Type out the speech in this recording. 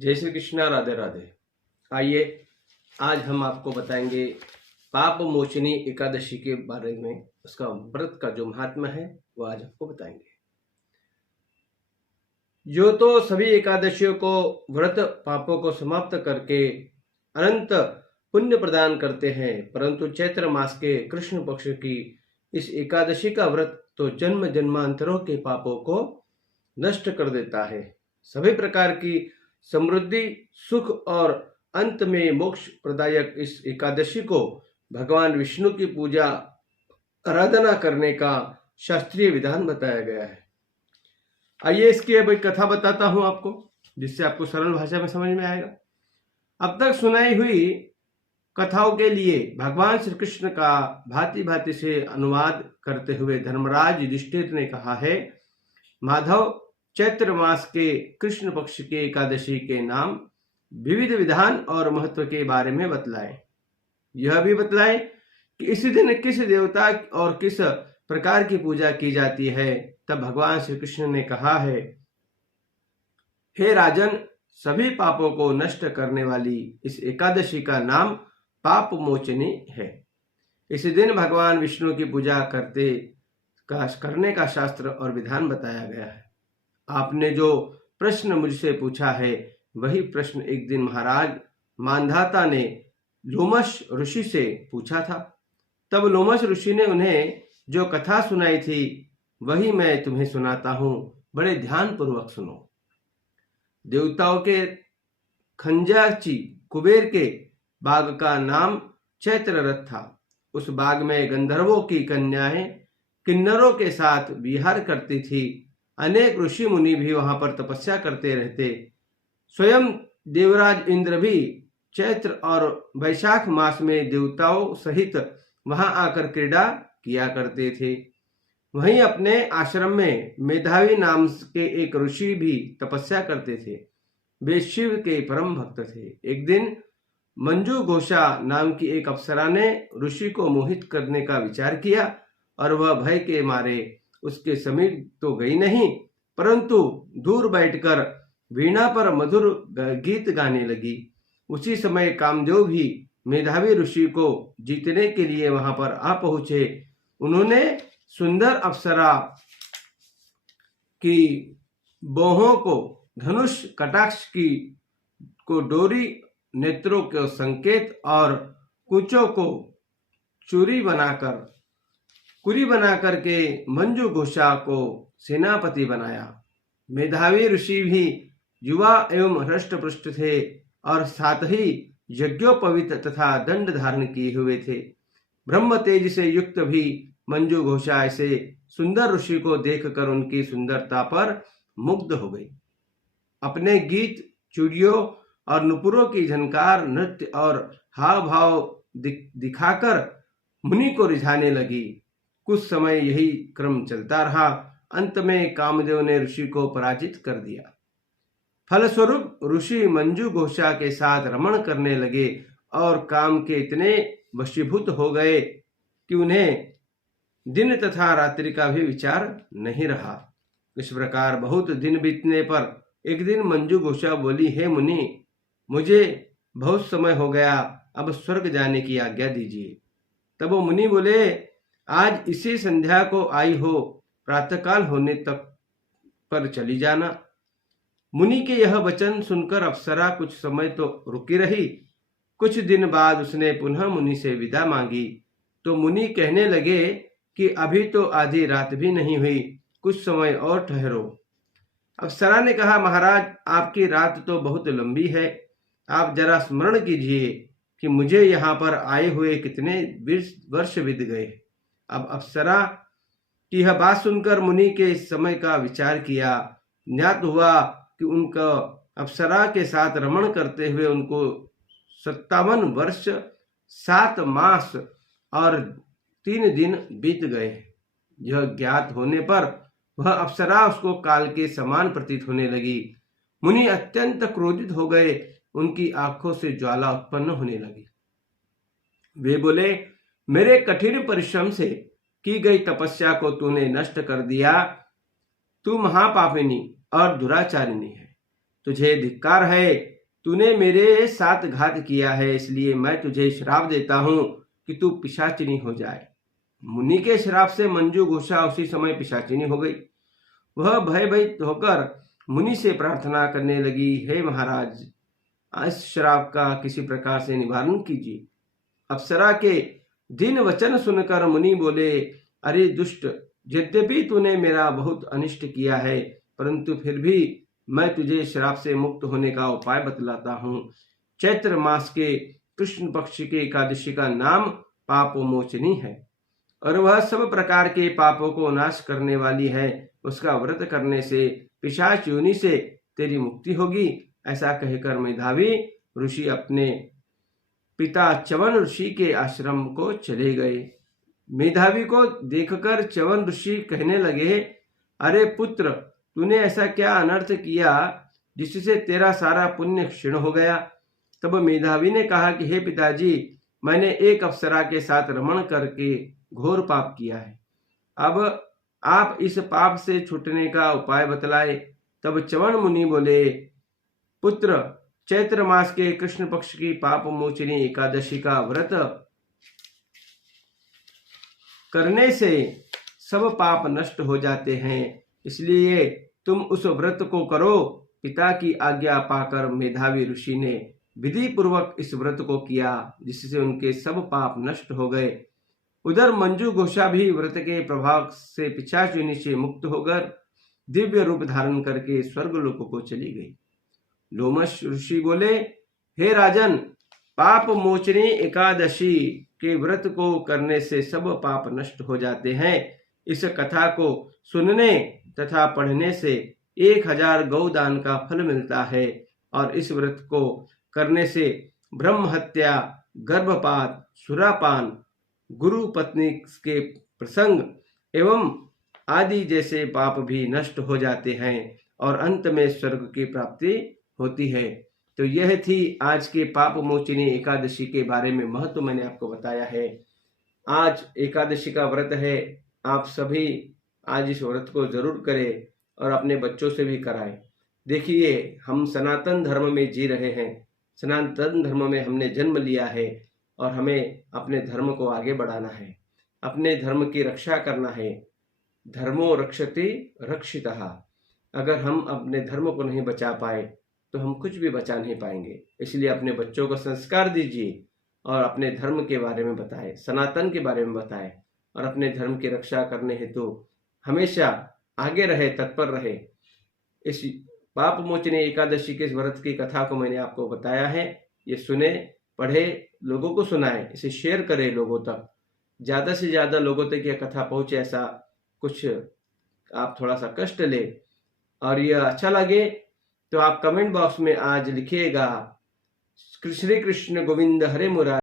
जय श्री कृष्णा, राधे राधे। आइए आज हम आपको बताएंगे पाप मोचनी एकादशी के बारे में। उसका व्रत का जो महात्मा है वो आज आपको बताएंगे। जो तो सभी एकादशियों को व्रत पापों को समाप्त करके अनंत पुण्य प्रदान करते हैं, परंतु चैत्र मास के कृष्ण पक्ष की इस एकादशी का व्रत तो जन्म जन्मांतरों के पापों को नष्ट कर देता है। सभी प्रकार की समृद्धि, सुख और अंत में मोक्ष प्रदायक इस एकादशी को भगवान विष्णु की पूजा आराधना करने का शास्त्रीय विधान बताया गया है। आइए इसकी अब एक कथा बताता हूं आपको, जिससे आपको सरल भाषा में समझ में आएगा। अब तक सुनाई हुई कथाओं के लिए भगवान श्री कृष्ण का भांति भांति से अनुवाद करते हुए धर्मराज युधिष्ठिर ने कहा है, माधव, चैत्र मास के कृष्ण पक्ष के एकादशी के नाम, विविध विधान और महत्व के बारे में बतलाएं। यह भी बतलाएं कि इस दिन किस देवता और किस प्रकार की पूजा की जाती है। तब भगवान श्री कृष्ण ने कहा है, हे राजन, सभी पापों को नष्ट करने वाली इस एकादशी का नाम पाप मोचनी है। इस दिन भगवान विष्णु की पूजा करने का शास्त्र और विधान बताया गया है। आपने जो प्रश्न मुझसे पूछा है वही प्रश्न एक दिन महाराज मांधाता ने लोमश ऋषि से पूछा था। तब लोमश ऋषि ने उन्हें जो कथा सुनाई थी वही मैं तुम्हें सुनाता हूं, बड़े ध्यान पूर्वक सुनो। देवताओं के खंजाची कुबेर के बाग का नाम चैत्र रथ था। उस बाग में गंधर्वों की कन्याएं किन्नरों के साथ विहार करती थी। अनेक ऋषि मुनि भी वहां पर तपस्या करते रहते। स्वयं देवराज इंद्र भी चैत्र और वैशाख मास में देवताओं सहित वहां आकर क्रीड़ा किया करते थे। वहीं अपने आश्रम में मेधावी नाम के एक ऋषि भी तपस्या करते थे। वे शिव के परम भक्त थे। एक दिन मंजू घोषा नाम की एक अप्सरा ने ऋषि को मोहित करने का विचार किया और वह भय के मारे उसके समीप तो गई नहीं, परंतु दूर बैठकर वीणा पर मधुर गीत गाने लगी। उसी समय कामदेव भी मेधावी ऋषि को जीतने के लिए वहां पर आ पहुंचे। उन्होंने सुंदर अप्सरा की बाहों को धनुष, कटाक्ष को डोरी, नेत्रों के संकेत और कुचों को कुरी बनाकर के मंजू घोषा को सेनापति बनाया। मेधावी ऋषि भी युवा एवं हृष्टपुष्ट थे और साथ ही यज्ञोपवीत तथा दंड धारण किए हुए थे। ब्रह्म तेज से युक्त भी मंजू घोषा ऐसे सुंदर ऋषि को देखकर उनकी सुंदरता पर मुग्ध हो गई। अपने गीत, चूड़ियों और नुपुरों की झनकार, नृत्य और हाव भाव दिखाकर मुनि को रिझाने लगी। कुछ समय यही क्रम चलता रहा। अंत में कामदेव ने ऋषि को पराजित कर दिया। फलस्वरूप ऋषि मंजू घोषा के साथ रमण करने लगे और काम के इतने वशीभूत हो गए कि उन्हें दिन तथा रात्रि का भी विचार नहीं रहा। इस प्रकार बहुत दिन बीतने पर एक दिन मंजू घोषा बोली, हे मुनि, मुझे बहुत समय हो गया, अब स्वर्ग जाने की आज्ञा दीजिए। तब वो मुनि बोले, आज इसी संध्या को आई हो, प्रातःकाल होने तक पर चली जाना। मुनि के यह वचन सुनकर अप्सरा कुछ समय तो रुकी रही। कुछ दिन बाद उसने पुनः मुनि से विदा मांगी तो मुनि कहने लगे कि अभी तो आधी रात भी नहीं हुई, कुछ समय और ठहरो। अप्सरा ने कहा, महाराज, आपकी रात तो बहुत लंबी है। आप जरा स्मरण कीजिए कि मुझे यहाँ पर आए हुए कितने वर्ष बीत गए। अब अप्सरा की यह बात सुनकर मुनि के इस समय का विचार किया। ज्ञात हुआ कि उनका अप्सरा के साथ रमण करते हुए उनको 57 वर्ष 7 मास और 3 दिन बीत गए। यह ज्ञात होने पर वह अप्सरा उसको काल के समान प्रतीत होने लगी। मुनि अत्यंत क्रोधित हो गए। उनकी आंखों से ज्वाला उत्पन्न होने लगी। वे बोले, मेरे कठिन परिश्रम से की गई तपस्या को तूने नष्ट कर दिया। तू महापापिनी और दुराचारिणी है। तुझे धिक्कार है, तूने मेरे साथ घात किया है, इसलिए मैं तुझे श्राप देता हूं कि तू पिशाचिनी हो जाए। मुनि के श्राप से मंजू घोषा उसी समय पिशाचिनी हो गई। वह भयभीत होकर मुनि से प्रार्थना करने लगी, हे महाराज, इस श्राप का किसी प्रकार से निवारण कीजिए। अप्सरा के दीन वचन सुनकर मुनि बोले, अरे दुष्ट, यद्यपि तूने मेरा बहुत अनिष्ट किया है, परंतु फिर भी मैं तुझे श्राप से मुक्त होने का उपाय बतलाता हूँ। चैत्र मास के कृष्ण पक्ष के एकादशी का नाम पापोमोचनी है और वह सब प्रकार के पापों को नाश करने वाली है। उसका व्रत करने से पिशाच योनि से तेरी मुक्ति होगी। ऐसा कहकर मेधावी ऋषि अपने पिता च्यवन ऋषि के आश्रम को चले गए। मेधावी को देखकर च्यवन ऋषि कहने लगे, अरे पुत्र, तूने ऐसा क्या अनर्थ किया जिससे तेरा सारा पुण्य क्षीण हो गया। तब मेधावी ने कहा कि हे पिताजी, मैंने एक अप्सरा के साथ रमण करके घोर पाप किया है। अब आप इस पाप से छूटने का उपाय बतलाए। तब च्यवन मुनि बोले, पुत्र, चैत्र मास के कृष्ण पक्ष की पाप मोचनी एकादशी का व्रत करने से सब पाप नष्ट हो जाते हैं, इसलिए तुम उस व्रत को करो। पिता की आज्ञा पाकर मेधावी ऋषि ने विधि पूर्वक इस व्रत को किया, जिससे उनके सब पाप नष्ट हो गए। उधर मंजू घोषा भी व्रत के प्रभाव से पिशाच योनि से मुक्त होकर दिव्य रूप धारण करके स्वर्गलोक को चली गई। लोमश ऋषि बोले, हे राजन, पाप मोचनी एकादशी के व्रत को करने से सब पाप नष्ट हो जाते हैं। इस कथा को सुनने तथा पढ़ने से 1000 गौदान का फल मिलता है और इस व्रत को करने से ब्रह्म हत्या, गर्भपात, सुरापान, गुरु पत्नी के प्रसंग एवं आदि जैसे पाप भी नष्ट हो जाते हैं और अंत में स्वर्ग की प्राप्ति होती है। तो यह थी आज के पाप मोचनी एकादशी के बारे में महत्व मैंने आपको बताया है। आज एकादशी का व्रत है, आप सभी आज इस व्रत को जरूर करें और अपने बच्चों से भी कराएं। देखिए, हम सनातन धर्म में जी रहे हैं, सनातन धर्म में हमने जन्म लिया है और हमें अपने धर्म को आगे बढ़ाना है, अपने धर्म की रक्षा करना है। धर्मो रक्षति रक्षितः। अगर हम अपने धर्म को नहीं बचा पाए तो हम कुछ भी बचा नहीं पाएंगे। इसलिए अपने बच्चों को संस्कार दीजिए और अपने धर्म के बारे में बताएं, सनातन के बारे में बताएं और अपने धर्म की रक्षा करने हेतु हमेशा आगे रहे, तत्पर रहे। इस पाप मोचनी एकादशी के व्रत की कथा को मैंने आपको बताया है। ये सुने, पढ़े, लोगों को सुनाएं, इसे शेयर करें लोगों तक, ज्यादा से ज्यादा लोगों तक यह कथा पहुंचे। ऐसा कुछ आप थोड़ा सा कष्ट ले और यह अच्छा लगे तो आप कमेंट बॉक्स में आज लिखिएगा, श्री कृष्ण गोविंद हरे मुरारी।